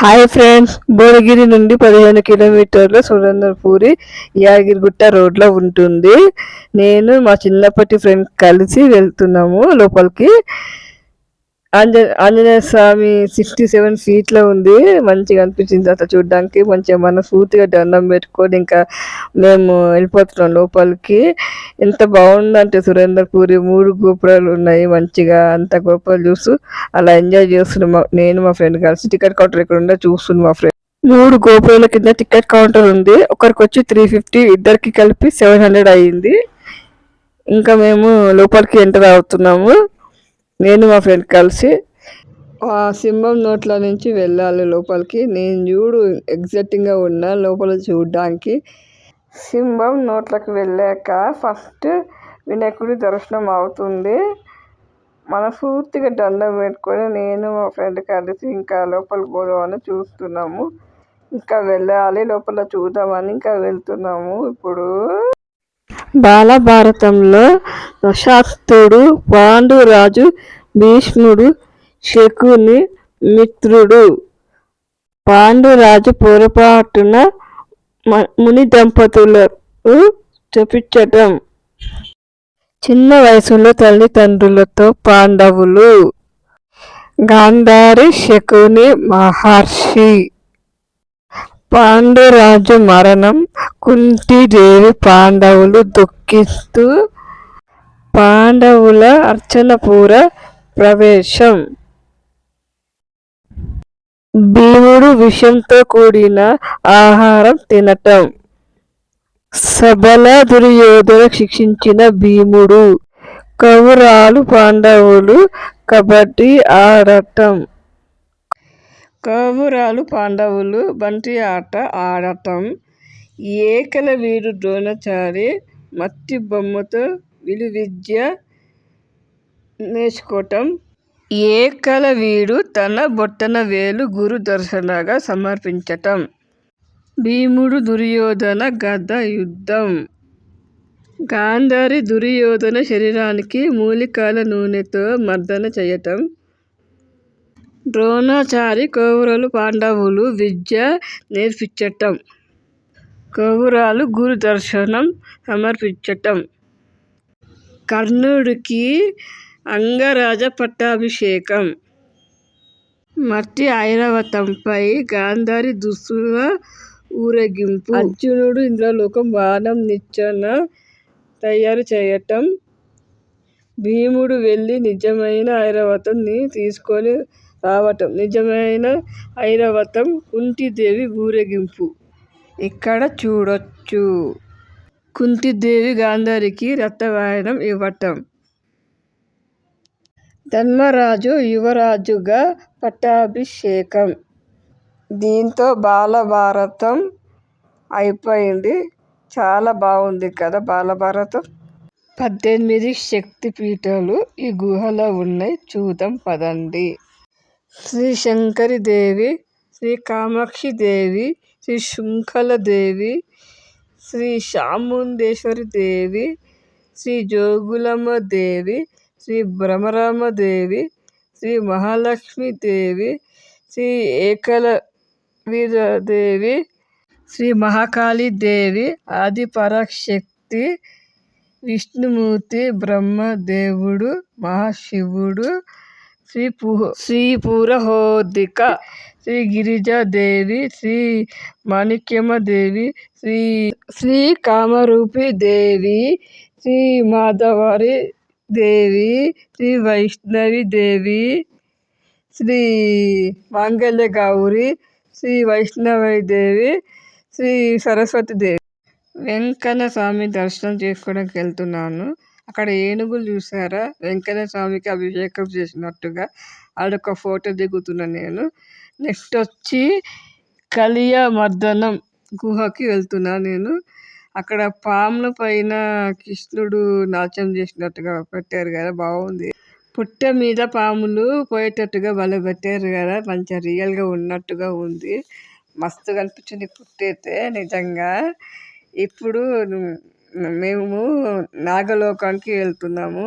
Hi friends, Bhuvanagiri నుండి 15 కిలోమీటర్ల సురేంద్రపురి యాదగిరిగుట్ట రోడ్లో ఉంటుంది. నేను మా చిన్నప్పటి ఫ్రెండ్ కలిసి వెళ్తున్నాము లోపలికి. ఆంజనేయ స్వామి 67 ఫీట్లో ఉంది. మంచిగా అనిపించింది అట్లా చూడడానికి. మంచిగా మనస్ఫూర్తిగా దండం పెట్టుకొని ఇంకా మేము వెళ్ళిపోతున్నాం లోపలికి. ఎంత బాగుందంటే సురేంద్రపురి 3 గోపురాలు ఉన్నాయి. మంచిగా అంత గోపురాలు చూస్తూ అలా ఎంజాయ్ చేస్తున్నాం. నేను మా ఫ్రెండ్ కలిసి టికెట్ కౌంటర్ ఇక్కడ ఉండే చూస్తున్నాం. మా ఫ్రెండ్ 3 గోపురాల కింద టికెట్ కౌంటర్ ఉంది. ఒకరికి వచ్చి 350, ఇద్దరికి కలిపి 700 అయ్యింది. ఇంకా మేము లోపలికి ఎంటర్ అవుతున్నాము. నేను మా ఫ్రెండ్ కలిసి ఆ సింహం నోట్ల నుంచి వెళ్ళాలి లోపలికి. నేను చూడు ఎగ్జైటింగ్గా ఉన్నా లోపల చూడడానికి. సింహం నోట్లకు వెళ్ళాక ఫస్ట్ వినాయకుడి దర్శనం అవుతుంది. మనస్ఫూర్తిగా దండం పెట్టుకొని నేను మా ఫ్రెండ్ కలిసి ఇంకా లోపలికి పోదామని చూస్తున్నాము. ఇంకా వెళ్ళాలి లోపల చూద్దామని ఇంకా వెళ్తున్నాము. ఇప్పుడు బాలభారతంలో దశాస్తుడు పాండురాజు భీష్ముడు శకుని మిత్రుడు. పాండురాజు పొరపాటున ముని దంపతులకు చెప్పించటం. చిన్న వయసులో తల్లిదండ్రులతో పాండవులు. గాంధారి శకుని మహర్షి. పాండురాజు మరణం. కుంతీదేవి పాండవులు దుఃఖిస్తూ పాండవుల అర్చనపుర ప్రవేశం. భీముడు విషంతో కూడిన ఆహారం తినటం. సభల దుర్యోధన శిక్షించిన భీముడు. కౌరవులు పాండవులు కబడ్డీ ఆడటం. కౌరవులు పాండవులు బంతి ఆట ఆడటం. ఏకలవ్యుడు ద్రోణాచారి మట్టి బొమ్మతో విలువిద్య నేర్చుకోవటం. ఏకలవ్యుడు తన బొటన వేలు గురు దక్షిణగా సమర్పించటం. భీముడు దుర్యోధన గద యుద్ధం. గాంధారి దుర్యోధన శరీరానికి మూలికల నూనెతో మర్దన చేయటం. ద్రోణాచారి కౌరవులు పాండవులు విద్య నేర్పించటం. కౌరవులు గురు దక్షిణ సమర్పించటం. కర్ణుడికి అంగరాజ పట్టాభిషేకం. మట్టి ఐరావతంపై గాంధారి దుస్తుల ఊరేగింపు. అర్జునుడు ఇంద్రలోకం బాణం నిచ్చెన తయారు చేయటం. భీముడు వెళ్ళి నిజమైన ఐరావతం ని తీసుకొని రావటం. నిజమైన ఐరావతం కుంతీదేవి ఊరేగింపు ఇక్కడ చూడొచ్చు. కుంతీదేవి గాంధారికి రక్తవాయనం ఇవ్వటం. ధర్మరాజు యువరాజుగా పట్టాభిషేకం. దీంతో బాలభారతం అయిపోయింది. చాలా బాగుంది కదా బాలభారతం. 18 శక్తిపీఠాలు ఈ గుహలో ఉన్నాయి. చూద్దాం పదండి. శ్రీ శంకరీదేవి, శ్రీ కామాక్షిదేవి, శ్రీ శృంఖలాదేవి, శ్రీ చాముండేశ్వరీదేవి, శ్రీ జోగులాంబదేవి, శ్రీ భ్రమరాంబదేవి, శ్రీ మహాలక్ష్మీదేవి, శ్రీ ఏకలవ్యదేవి, శ్రీ మహాకాళీదేవి, ఆదిపరాశక్తి, విష్ణుమూర్తి, బ్రహ్మదేవుడు, మహాశివుడు, శ్రీ పురోహితిక, శ్రీ గిరిజాదేవి, శ్రీ మాణిక్యమ్మదేవి, శ్రీ కామరూపీదేవి, శ్రీ మాధవరి దేవి, శ్రీ వైష్ణవీదేవి, శ్రీ మాంగళ్యగౌరి, శ్రీ వైష్ణవీదేవి, శ్రీ సరస్వతీదేవి. వెంకన్న స్వామి దర్శనం చేసుకోవడానికి వెళ్తున్నాను. అక్కడ ఏనుగులు చూసారా? వెంకన్న స్వామికి అభిషేకం చేసినట్టుగా అదొక ఫోటో దిగుతున్నాను నేను. నెక్స్ట్ వచ్చి కలియమర్దనం గుహకి వెళ్తున్నాను నేను. అక్కడ పాముల పైన కృష్ణుడు నాట్యం చేసినట్టుగా పెట్టారు కదా, బాగుంది. పుట్ట మీద పాములు పోయేటట్టుగా భలే పెట్టారు కదా, మంచిగా రియల్గా ఉన్నట్టుగా ఉంది. మస్తు కనిపించింది పుట్టయితే నిజంగా. ఇప్పుడు మేము నాగలోకానికి వెళ్తున్నాము.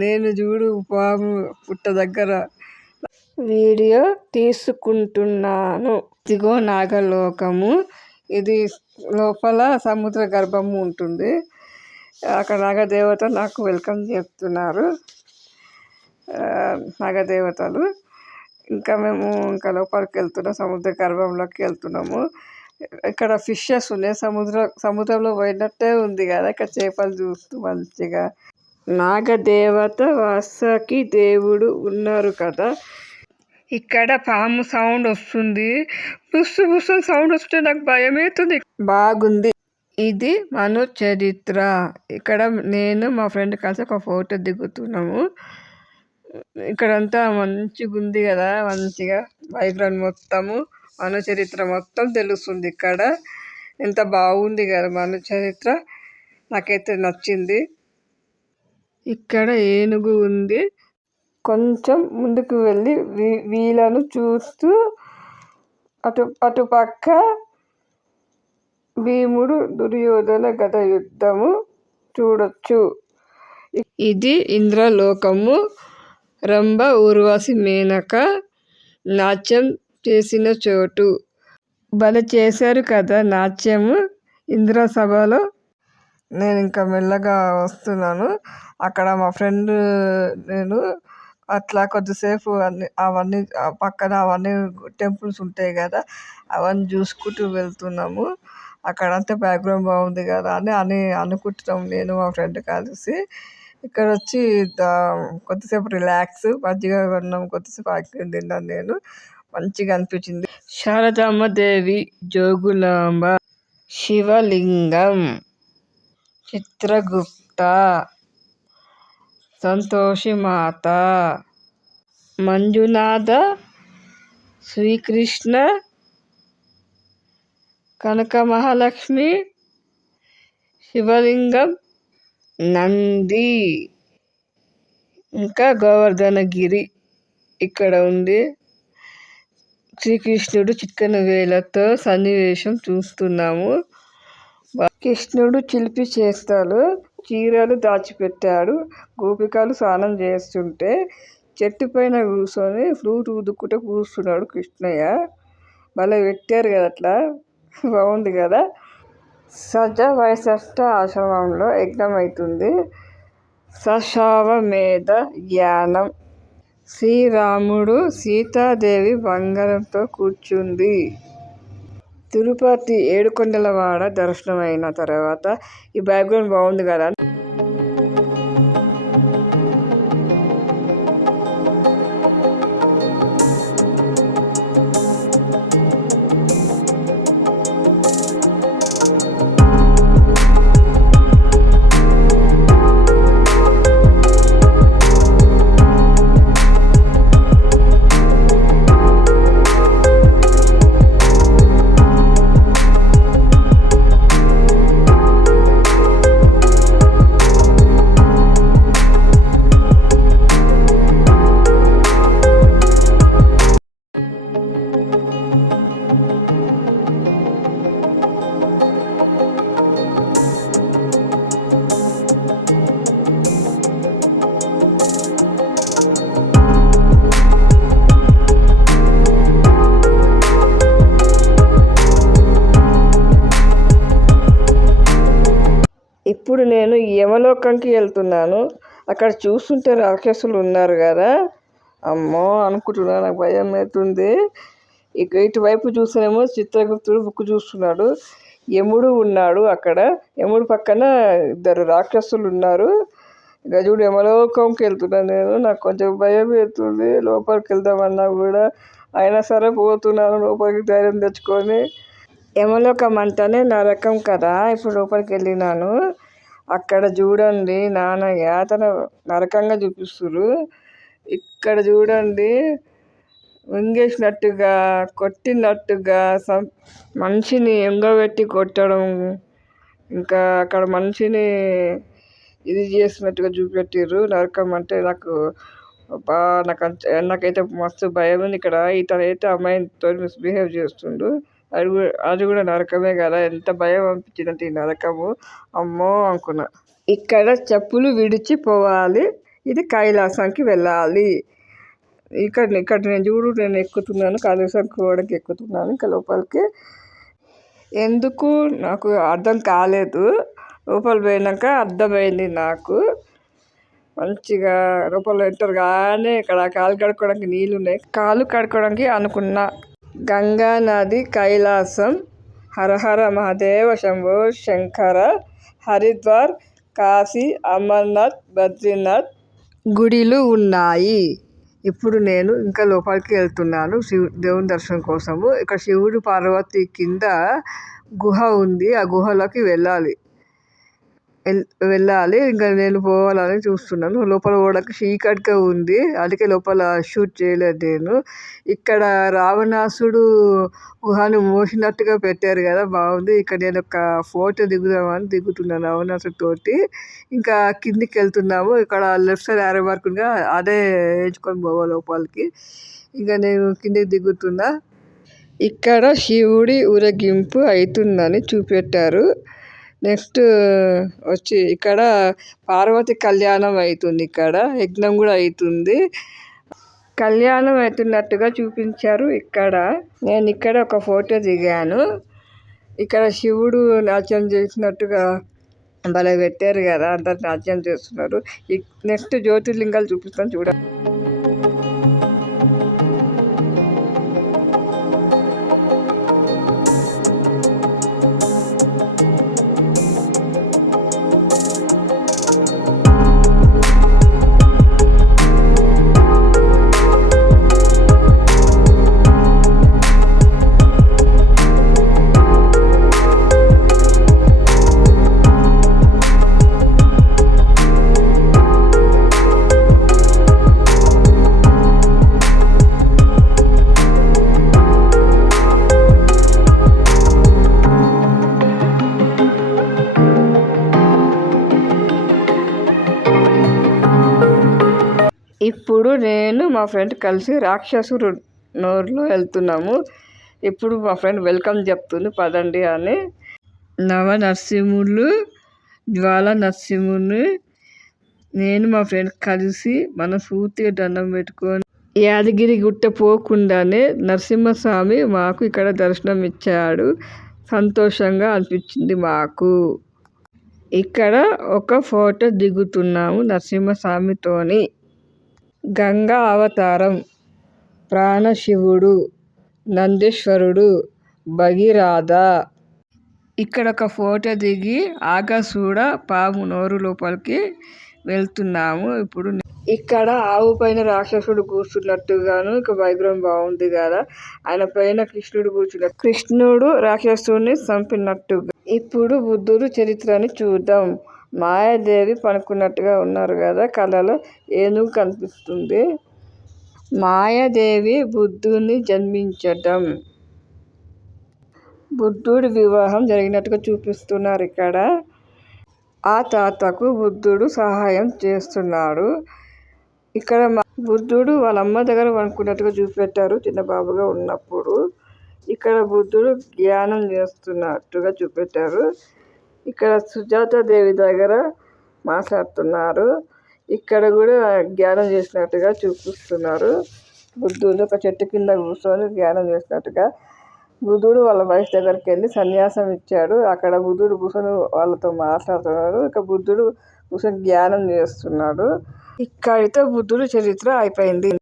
నేను చూడు పాము పుట్ట దగ్గర వీడియో తీసుకుంటున్నాను. ఇదిగో నాగలోకము. ఇది లోపల సముద్ర గర్భము ఉంటుంది. అక్కడ నాగదేవత నాకు వెల్కమ్ చెప్తున్నారు. నాగదేవతలు. ఇంకా మేము లోపలికి వెళ్తున్నాం, సముద్ర గర్భంలోకి వెళ్తున్నాము. ఇక్కడ ఫిషెస్ ఉన్నాయి. సముద్రంలో పోయినట్టే ఉంది కదా, ఇక్కడ చేపలు చూస్తూ మంచిగా. నాగదేవత వాసకి దేవుడు ఉన్నారు కదా. ఇక్కడ పాము సౌండ్ వస్తుంది, బుస్సు బుస్సు సౌండ్ వస్తే నాకు భయం అవుతుంది. బాగుంది. ఇది మను చరిత్ర. ఇక్కడ నేను మా ఫ్రెండ్ కలిసి ఒక ఫోటో దిగుతున్నాము. ఇక్కడంతా మంచిగా ఉంది కదా, మంచిగా బ్యాక్గ్రౌండ్ మొత్తము మను చరిత్ర మొత్తం తెలుస్తుంది. ఇక్కడ ఎంత బాగుంది కదా మను చరిత్ర, నాకైతే నచ్చింది. ఇక్కడ ఏనుగు ఉంది. కొంచెం ముందుకు వెళ్ళి వీళ్ళను చూస్తూ అటుపక్క భీముడు దుర్యోధన గద యుద్ధము చూడొచ్చు. ఇది ఇంద్రలోకము. రంభ, ఊర్వశి, మేనక నాట్యం చేసిన చోటు. భలే చేశారు కదా నాట్యము ఇంద్ర సభలో. నేను ఇంకా మెల్లగా వస్తున్నాను. అక్కడ మా ఫ్రెండ్ నేను అట్లా కొద్దిసేపు అవన్నీ పక్కన అవన్నీ టెంపుల్స్ ఉంటాయి కదా, అవన్నీ చూసుకుంటూ వెళ్తున్నాము. అక్కడంతా బ్యాక్గ్రౌండ్ బాగుంది కదా అని అనుకుంటున్నాం నేను మా ఫ్రెండ్ కలిసి. ఇక్కడ వచ్చి కొద్దిసేపు రిలాక్స్, మంచిగా ఉన్నాం, కొద్దిసేపు ఐస్క్రీమ్ తిన్నాను నేను, మంచిగా అనిపించింది. శారదామ్మ దేవి, జోగులాంబ, శివలింగం, చిత్రగుప్త, సంతోషి మాత, మంజునాథ, శ్రీకృష్ణ, కనక మహాలక్ష్మి, శివలింగం, నంది, ఇంకా గోవర్ధనగిరి ఇక్కడ ఉంది. శ్రీకృష్ణుడు చిక్కని వేలతో సన్నివేశం చూస్తున్నాము. కృష్ణుడు చిలిపి చేస్తాడు, చీరలు దాచిపెట్టాడు. గోపికలు స్నానం చేస్తుంటే చెట్టు పైన కూర్చొని ఫ్లూట్ ఊదుకుంటే కూర్చున్నాడు కృష్ణయ్య. భలే పెట్టారు కదా, అట్లా బాగుంది కదా. సజ వైశిష్ట ఆశ్రమంలో యజ్ఞం అవుతుంది. సశావమేధ యానం. శ్రీరాముడు, సీతాదేవి బంగారంతో కూర్చుంది. తిరుపతి ఏడుకొండలవాడ దర్శనం అయిన తర్వాత ఈ బ్యాక్గ్రౌండ్ బాగుంది కదా. ఇప్పుడు నేను యమలోకంకి వెళ్తున్నాను. అక్కడ చూస్తుంటే రాక్షసులు ఉన్నారు కదా, అమ్మో అనుకుంటున్నా, నాకు భయం అవుతుంది. ఇక ఇటువైపు చూస్తేనేమో చిత్రగుప్తుడు బుక్ చూస్తున్నాడు, యముడు ఉన్నాడు అక్కడ. యముడు పక్కన ఇద్దరు రాక్షసులు ఉన్నారు. గజుడు యమలోకంకి వెళ్తున్నాను నేను, నాకు కొంచెం భయం అవుతుంది. లోపలికి వెళ్దామన్నా కూడా అయినా సరే పోతున్నాను లోపలికి ధైర్యం తెచ్చుకొని. యమలోకం అంటేనే నరకం కదా. ఇప్పుడు లోపలికి వెళ్ళినాను. అక్కడ చూడండి నాన్న యాతన నరకంగా చూపిస్తున్నారు. ఇక్కడ చూడండి మింగేసినట్టుగా, కొట్టినట్టుగా, మనిషిని ఎంగబెట్టి కొట్టడం, ఇంకా అక్కడ మనిషిని ఇది చేసినట్టుగా చూపెట్టారు. నరకం అంటే నాకైతే మస్తు భయం ఉంది. ఇక్కడ ఇతనైతే అమ్మాయితో మిస్బిహేవ్ చేస్తుండు. అది కూడా నరకమే కదా. ఎంత భయం అనిపించిందంటే ఈ నరకము, అమ్మో అనుకున్నా. ఇక్కడ చెప్పులు విడిచి పోవాలి, ఇది కైలాసానికి వెళ్ళాలి. ఇక్కడ ఇక్కడ నేను చూడు, నేను ఎక్కుతున్నాను, కనీసం గోడకి ఎక్కుతున్నాను ఇంకా లోపలికి. ఎందుకు నాకు అర్థం కాలేదు, లోపల పోయినాక అర్థమైంది నాకు. మంచిగా లోపల ఎంటర్ కానీ ఇక్కడ కాలు కడుక్కోవడానికి నీళ్ళు ఉన్నాయి. కాలు కడుక్కోవడానికి అనుకున్న గంగా నది, కైలాసం, హరహర మహాదేవ శంభో శంకర, హరిద్వార్, కాశీ, అమర్నాథ్, బద్రీనాథ్ గుడిలు ఉన్నాయి. ఇప్పుడు నేను ఇంకా లోపలికి వెళ్తున్నాను దేవుని దర్శనం కోసము. ఇక్కడ శివుడు పార్వతి కింద గుహ ఉంది, ఆ గుహలోకి వెళ్ళాలి. ఇంకా నేను పోవాలని చూస్తున్నాను. లోపల పోవడానికి చీకటిగా ఉంది, అందుకే లోపల షూట్ చేయలేదు నేను. ఇక్కడ రావణాసుడు గుహను మోసినట్టుగా పెట్టారు కదా, బాగుంది. ఇక్కడ నేను ఒక ఫోటో దిగుదామని దిగుతున్నాను రావణాసుడు తోటి. ఇంకా కిందికి వెళ్తున్నాము. ఇక్కడ లెఫ్ట్ సైడ్ ఆరో మార్క్ ఉంది, అదే వేయించుకొని పోవాలి లోపలికి. ఇంకా నేను కిందికి దిగుతున్నా. ఇక్కడ శివుడి ఊరేగింపు అవుతుందని చూపెట్టారు. నెక్స్ట్ వచ్చి ఇక్కడ పార్వతి కళ్యాణం అవుతుంది, ఇక్కడ యజ్ఞం కూడా అవుతుంది. కళ్యాణం అవుతున్నట్టుగా చూపించారు ఇక్కడ. నేను ఇక్కడ ఒక ఫోటో దిగాను. ఇక్కడ శివుడు నాట్యం చేసినట్టుగా భలే పెట్టారు కదా, అందరు నాట్యం చేస్తున్నారు. నెక్స్ట్ జ్యోతిర్లింగాలు చూపిస్తాను చూడండి. ఇప్పుడు నేను మా ఫ్రెండ్ కలిసి రాక్షసుడు నోరులో వెళ్తున్నాము. ఇప్పుడు మా ఫ్రెండ్ వెల్కమ్ చెప్తుంది, పదండి అని. నవ నరసింహులు, జ్వాల నరసింహుని నేను మా ఫ్రెండ్ కలిసి మనస్ఫూర్తిగా దండం పెట్టుకొని యాదగిరి గుట్ట పోకుండానే నరసింహస్వామి మాకు ఇక్కడ దర్శనం ఇచ్చాడు. సంతోషంగా అనిపించింది మాకు. ఇక్కడ ఒక ఫోటో దిగుతున్నాము నరసింహస్వామితోని. గంగా అవతారం, ప్రాణశివుడు, నందీశ్వరుడు, భగీరథ. ఇక్కడ ఒక ఫోటో దిగి ఆకాశూడ పాము నోరు లోపలికి వెళ్తున్నాము. ఇప్పుడు ఇక్కడ ఆవు పైన రాక్షసుడు కూర్చున్నట్టుగాను ఇక వైగ్రహం బాగుంది కదా, ఆయన పైన కృష్ణుడు కూర్చున్న కృష్ణుడు రాక్షసుడిని చంపినట్టుగా. ఇప్పుడు బుద్ధుడు చరిత్రని చూద్దాం. మాయాదేవి పడుకున్నట్టుగా ఉన్నారు కదా, కళలో ఏనుగు కనిపిస్తుంది. మాయాదేవి బుద్ధుని జన్మించటం, బుద్ధుడి వివాహం జరిగినట్టుగా చూపిస్తున్నారు ఇక్కడ. ఆ తాతకు బుద్ధుడు సహాయం చేస్తున్నాడు. ఇక్కడ బుద్ధుడు వాళ్ళ అమ్మ దగ్గర పడుకున్నట్టుగా చూపెట్టారు చిన్న బాబుగా ఉన్నప్పుడు. ఇక్కడ బుద్ధుడు ధ్యానం చేస్తున్నట్టుగా చూపెట్టారు. ఇక్కడ సుజాతాదేవి దగ్గర మాట్లాడుతున్నారు. ఇక్కడ కూడా ధ్యానం చేసినట్టుగా చూపిస్తున్నారు. బుద్ధుడు ఒక చెట్టు కింద కూర్చొని ధ్యానం చేసినట్టుగా. బుద్ధుడు వాళ్ళ వైఫ్ దగ్గరికి వెళ్ళి సన్యాసం ఇచ్చాడు. అక్కడ బుద్ధుడు కూర్చొని వాళ్ళతో మాట్లాడుతున్నాడు. ఇక బుద్ధుడు కూర్చొని ధ్యానం చేస్తున్నాడు. ఇక్కడితో బుద్ధుడు చరిత్ర అయిపోయింది.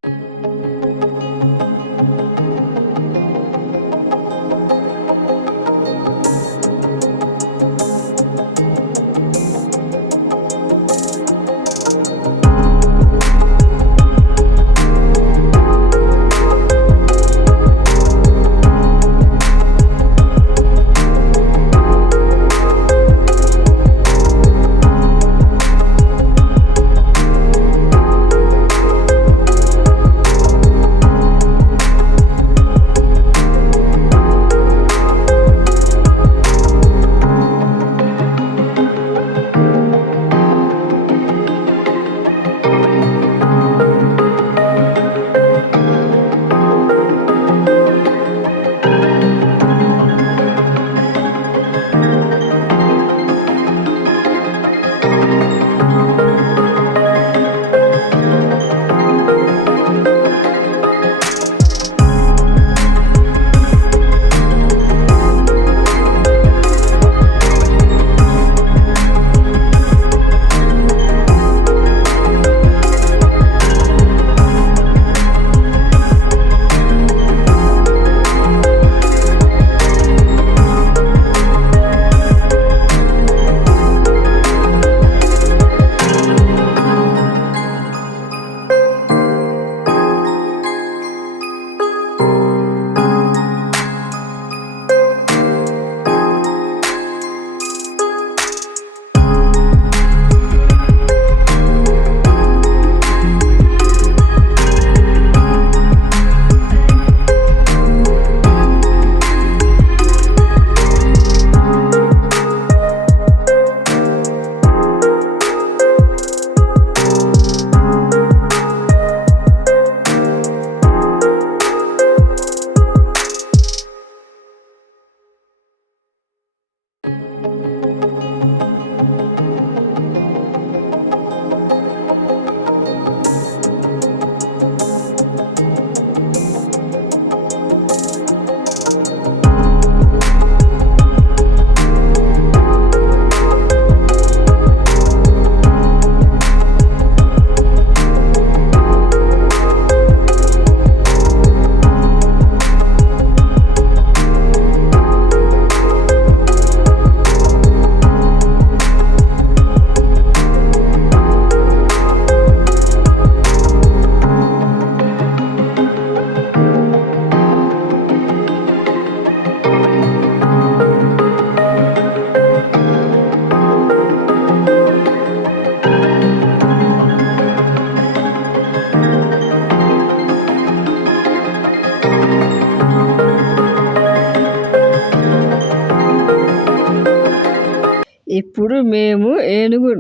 ఇప్పుడు మేము ఏనుగు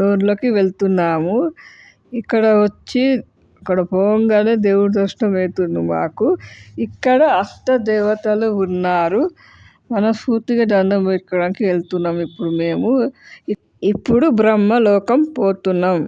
నోరులోకి వెళ్తున్నాము. ఇక్కడ పోగానే దేవుడి దర్శనం అవుతుంది మాకు. ఇక్కడ అష్టదేవతలు ఉన్నారు. మనస్ఫూర్తిగా దండం పెట్టుకోవడానికి వెళ్తున్నాం ఇప్పుడు మేము. ఇప్పుడు బ్రహ్మలోకం పోతున్నాం.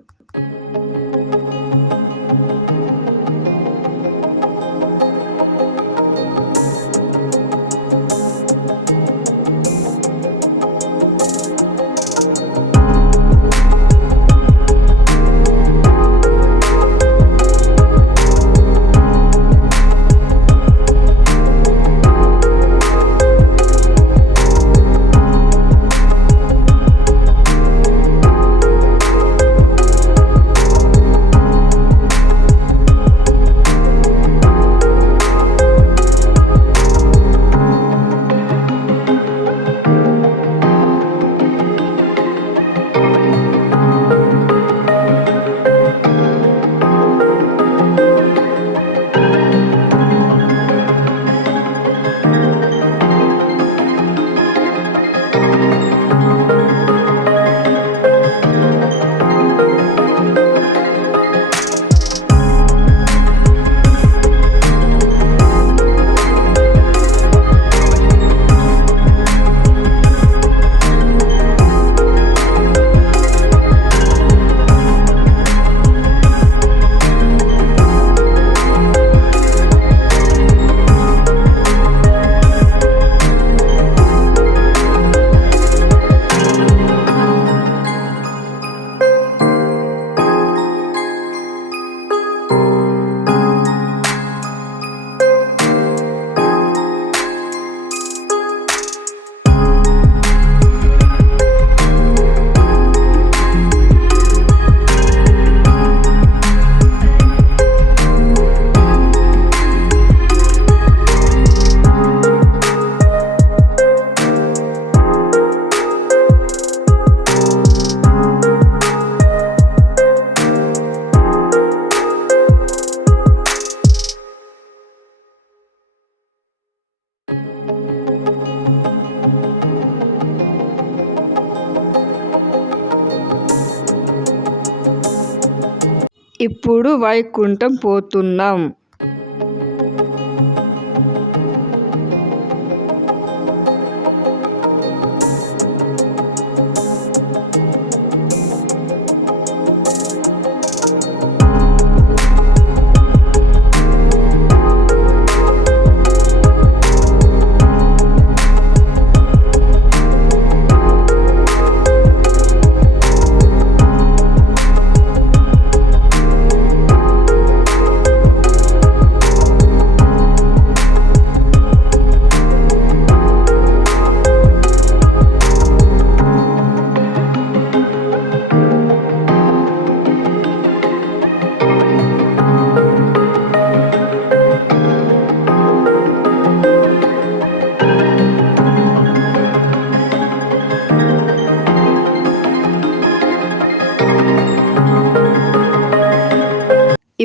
ఇప్పుడు వైకుంఠం పోతున్నాం.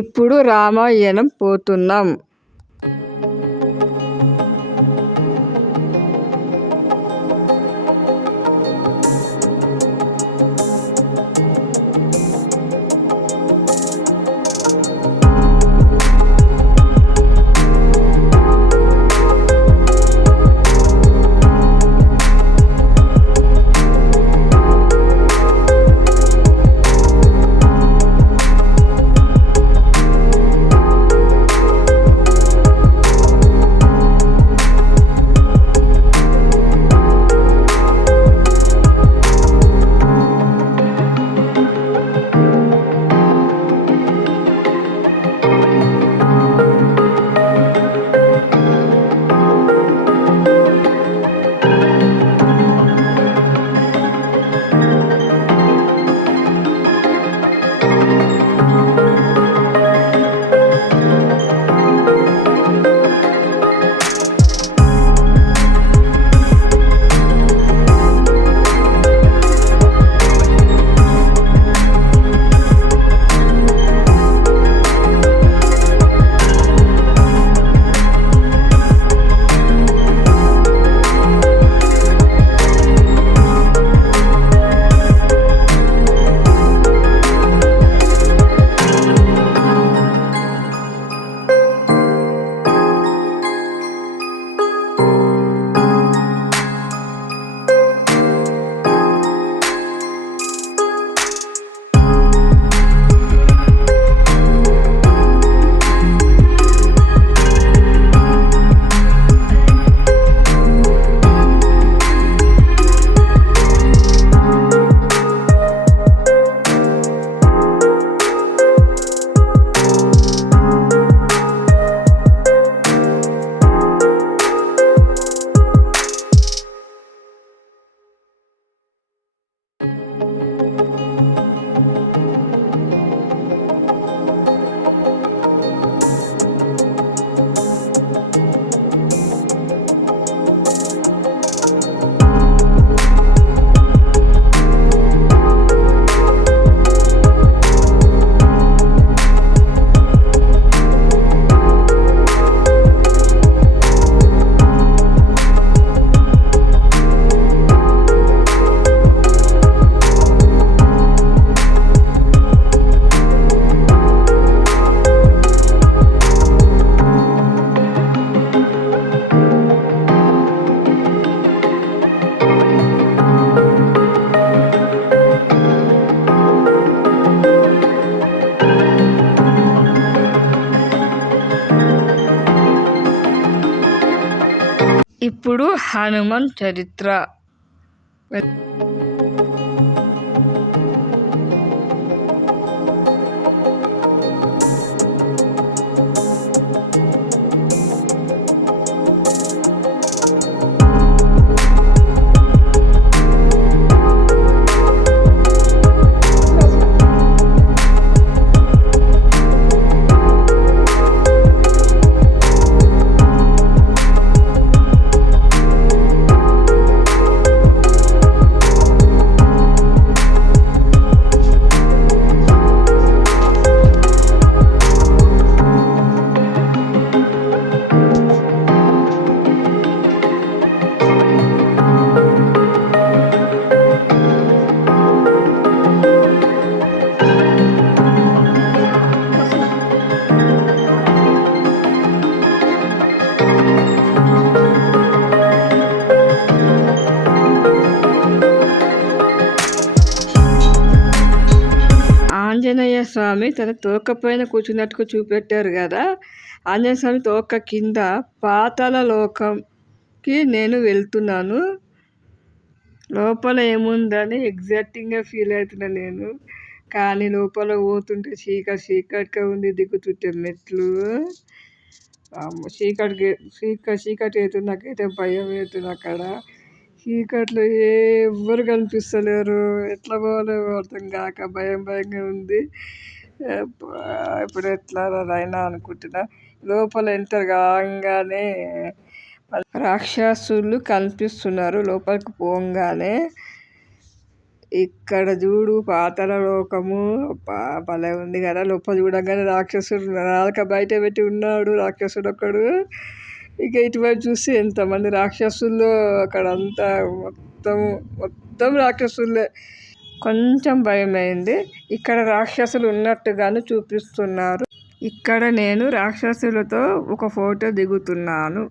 ఇప్పుడు రామాయణం పోతున్నాం. ఇప్పుడు హనుమాన్ చరిత్ర. ఆంజనేయ స్వామి తన తోక పైన కూర్చున్నట్టుగా చూపెట్టారు కదా. ఆంజనేయ స్వామి తోక కింద పాతాళ లోకంకి నేను వెళ్తున్నాను. లోపల ఏముందని ఎగ్జాక్టింగ్గా ఫీల్ అవుతున్నా నేను. కానీ లోపల పోతుంటే చీకటిగా ఉంది. దిగుతుంటే మెట్లు చీకటి అవుతుంది. నాకైతే భయం అవుతుంది. అక్కడ చీకట్లో ఎవ్వరు కనిపిస్తలేరు. ఎట్లా పోవాలో అర్థం కాక భయంగా ఉంది. ఇప్పుడు ఎట్లా అయినా అనుకుంటున్నా. లోపల ఎంటర్ కాగానే రాక్షసులు కనిపిస్తున్నారు. లోపలికి పోగానే ఇక్కడ చూడు పాతాళ లోకము భలే ఉంది కదా. లోపల చూడగానే రాక్షసుడు నాలుక బయట పెట్టి ఉన్నాడు. రాక్షసుడు ఒకడు. ఇక ఇటువైపు చూసి ఎంతమంది రాక్షసులు అక్కడ అంతా మొత్తం రాక్షసులే. కొంచెం భయమైంది. ఇక్కడ రాక్షసులు ఉన్నట్టుగాను చూపిస్తున్నారు. ఇక్కడ నేను రాక్షసులతో ఒక ఫోటో దిగుతున్నాను.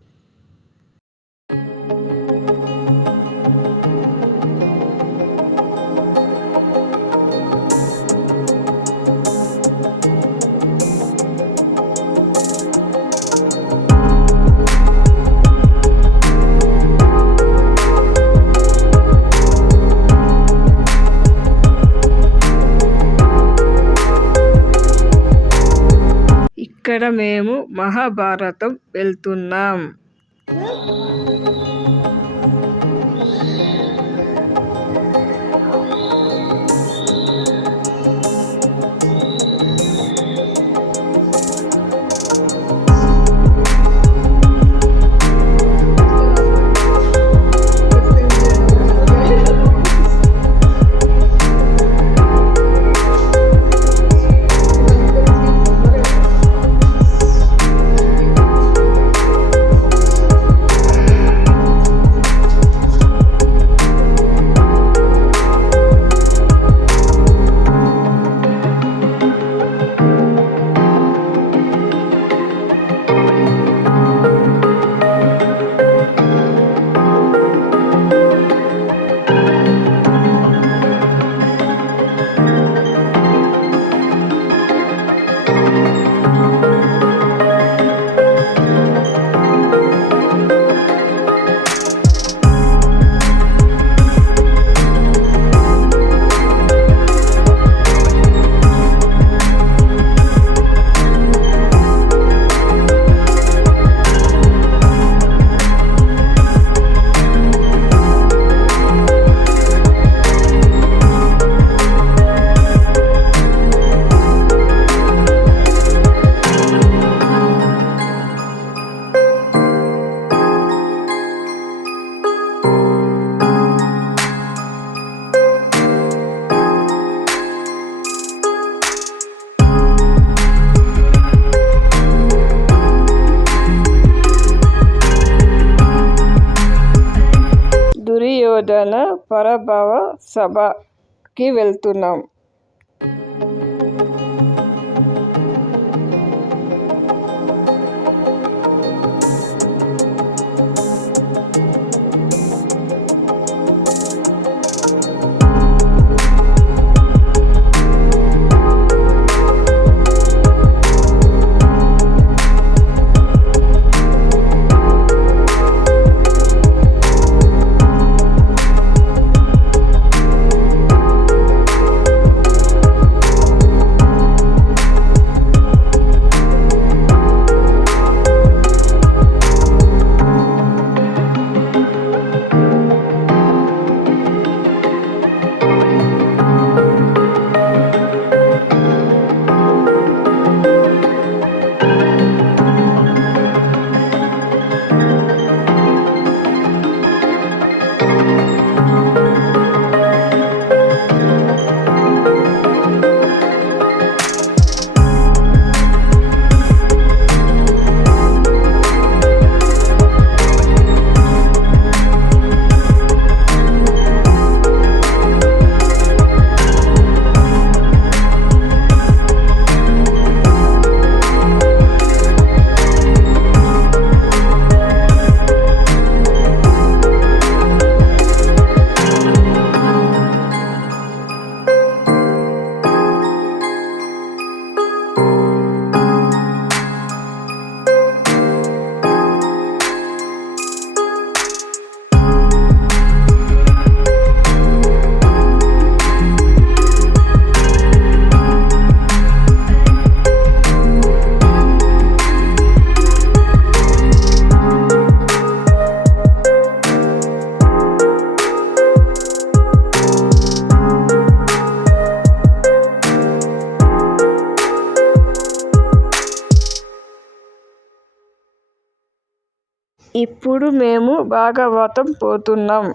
ఇక్కడ మేము మహాభారతం వెళ్తున్నాం. దుర్యోధన పరాభవ సభకి వెళ్తున్నాం. ఇప్పుడు మేము భాగవతం పోతున్నాం.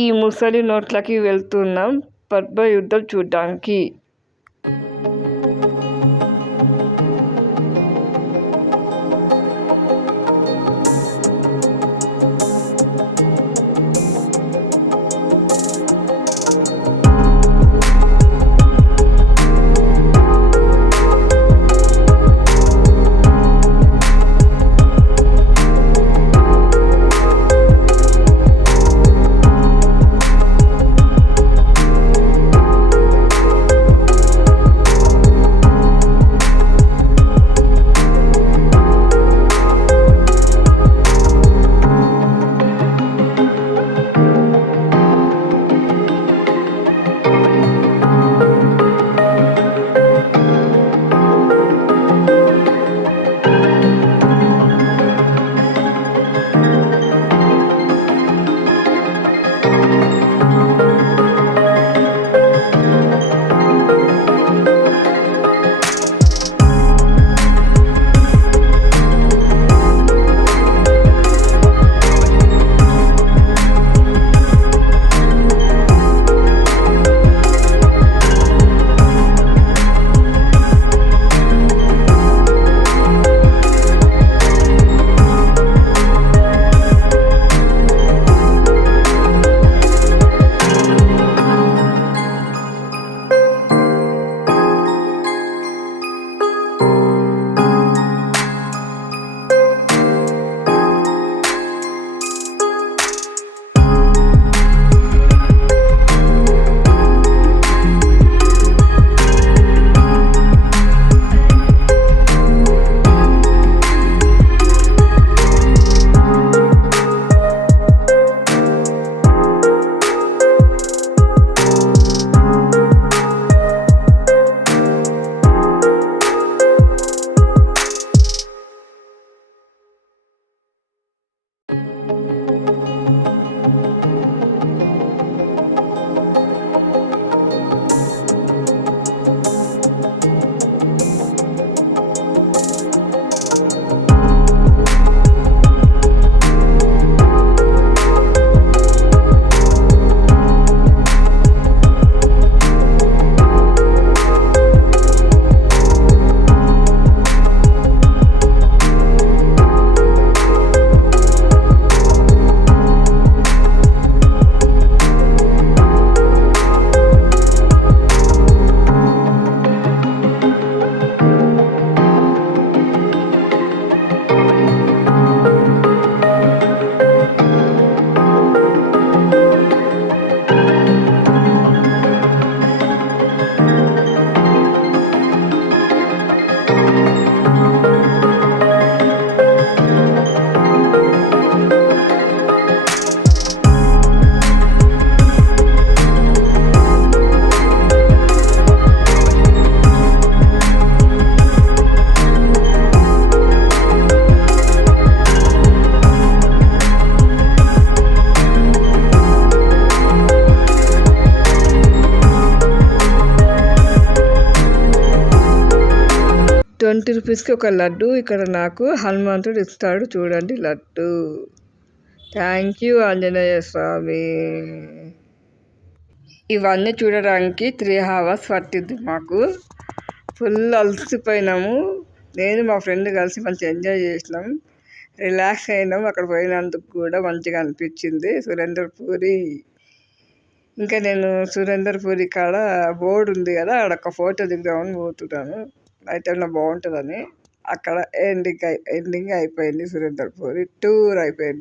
ఈ ముసలి నోట్లకి వెళ్తున్నాం పద్మ యుద్ధం చూడ్డానికి. 20 రూపీస్కి ఒక లడ్డు ఇక్కడ నాకు హనుమంతుడు ఇస్తాడు చూడండి లడ్డు. థ్యాంక్ యూ ఆంజనేయ స్వామి. ఇవన్నీ చూడడానికి 3 hours పట్టింది మాకు. ఫుల్ అలసిపోయినాము. నేను మా ఫ్రెండ్ కలిసి మంచిగా ఎంజాయ్ చేసినాం, రిలాక్స్ అయినాం. అక్కడ పోయినందుకు కూడా మంచిగా అనిపించింది. సురేంద్రపూరి ఇంకా నేను సురేంద్రపూరి కాడ బోర్డు ఉంది కదా, అక్కడ ఒక ఫోటో దిగుదామని పోతున్నాను. అయితే బాగుంటుందని. అక్కడ ఎండింగ్ అయిపోయింది సురేంద్రపూరి టూర్ అయిపోయింది.